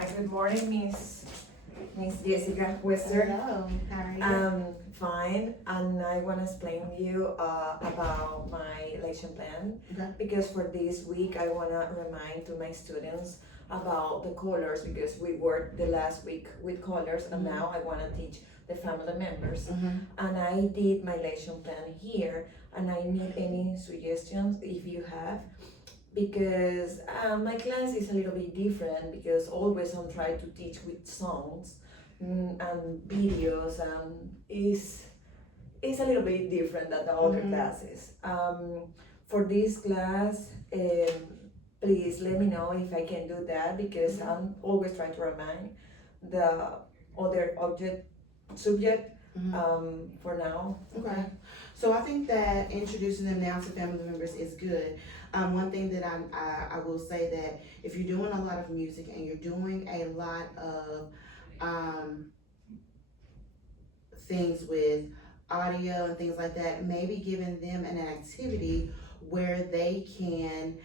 Hi, good morning, Miss Jessica Wester. Hello, how are you? Fine, and I want to explain you about my lesson plan. Okay. Because for this week, I want to remind to my students about the colors because we worked the last week with colors, and Mhm. now I want to teach the family members. Mm-hmm. And I did my lesson plan here, and I need any suggestions if you have, because my class is a little bit different because always I'm trying to teach with songs and videos, and is a little bit different than the other Mhm. classes. For this class, please let me know if I can do that because Mhm. I'm always trying to remind the other subject Mhm. for now. Okay. So I think that introducing them now to family members is good. One thing that I will say that if you're doing a lot of music and you're doing a lot of um, things with audio and things like that, maybe giving them an activity where they can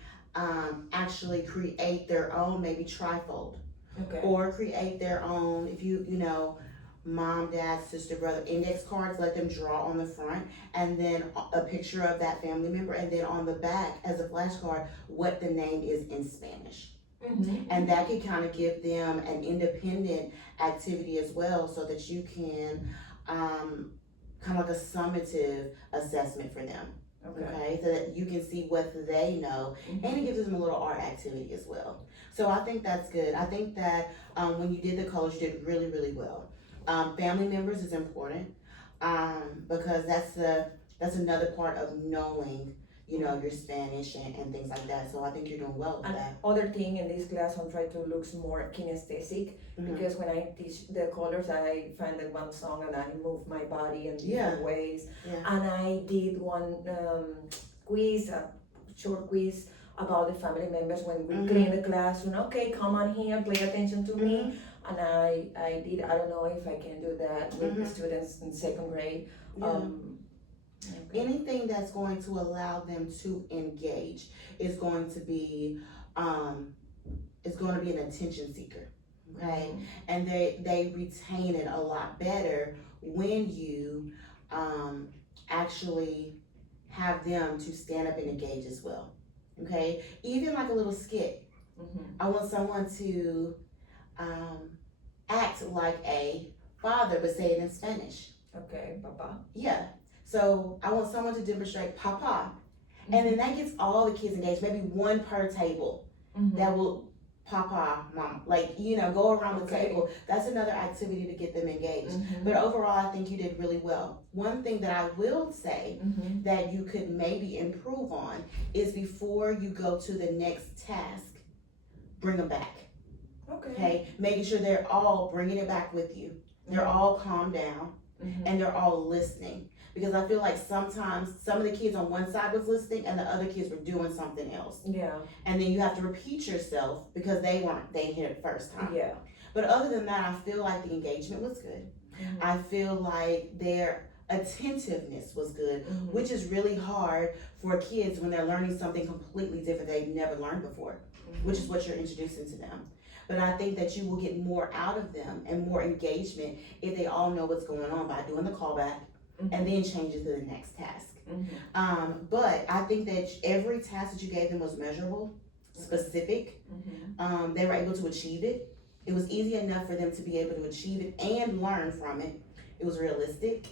actually create their own, maybe trifold, Okay. or create their own. If you know, mom, dad, sister, brother, index cards, let them draw on the front, and then a picture of that family member, and then on the back as a flashcard what the name is in Spanish. Mm-hmm. And that can kind of give them an independent activity as well, so that you can kind of like a summative assessment for them. Okay, so that you can see what they know, and it gives them a little art activity as well. So I think that's good. I think that when you did the colors, you did really, really well. Family members is important because that's another part of knowing, you know, your Spanish and things like that. So I think you're doing well with And that. other thing in this class, I'm trying to look more kinesthetic because when I teach the colors, I find that one song and I move my body in different ways. Yeah. And I did one quiz, a short quiz about the family members when we clean the classroom. Okay, come on here, pay attention to me. And I did, I don't know if I can do that with the students in second grade. Yeah. Anything that's going to allow them to engage is going to be an attention seeker. Okay. And they retain it a lot better when you actually have them to stand up and engage as well. Okay, even like a little skit. I want someone to act like a father but say it in Spanish. Okay, papa. Yeah. So I want someone to demonstrate papa. And then that gets all the kids engaged, maybe one per table that will papa, mom, like, you know, go around the table. That's another activity to get them engaged. But overall, I think you did really well. One thing that I will say that you could maybe improve on is before you go to the next task, bring them back. Okay. Making sure they're all bringing it back with you. They're all calmed down and they're all listening. Because I feel like sometimes some of the kids on one side was listening and the other kids were doing something else. Yeah. And then you have to repeat yourself because they hit it first time. Yeah. But other than that, I feel like the engagement was good. I feel like their attentiveness was good, which is really hard for kids when they're learning something completely different they've never learned before, which is what you're introducing to them. But I think that you will get more out of them and more engagement if they all know what's going on by doing the callback and then change it to the next task. But I think that every task that you gave them was measurable, specific. They were able to achieve it. It was easy enough for them to be able to achieve it and learn from it. It was realistic,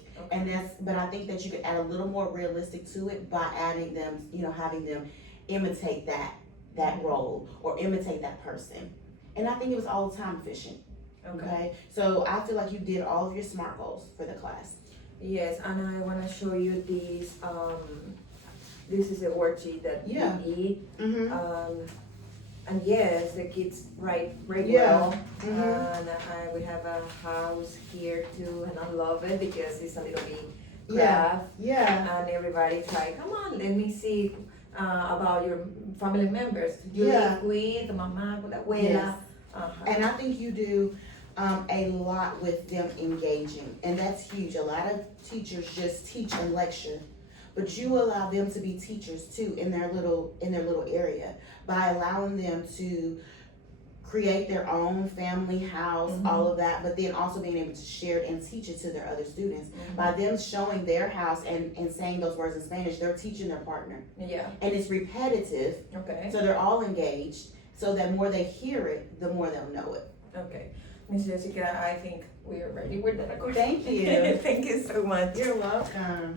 but I think that you could add a little more realistic to it by adding them, you know, having them imitate that role or imitate that person. And I think it was all time efficient. Okay. So I feel like you did all of your SMART goals for the class. Yes, and I want to show you this. This is a worksheet that we did. And yes, the kids write very well. And we have a house here too, and I love it because it's a little bit craft. Yeah. And everybody's like, come on, let me see about your family members. You Yeah. live with mama, with abuela. Yes. And I think you do a lot with them engaging, and that's huge. A lot of teachers just teach and lecture, but you allow them to be teachers too in their little area by allowing them to create their own family house, Mhm. all of that, but then also being able to share it and teach it to their other students. By them showing their house and saying those words in Spanish, they're teaching their partner. Yeah. And it's repetitive, Okay. so they're all engaged, so that more they hear it, the more they'll know it. Okay. Miss Jessica, I think we are ready with the recording. Thank you. Thank you so much. You're welcome.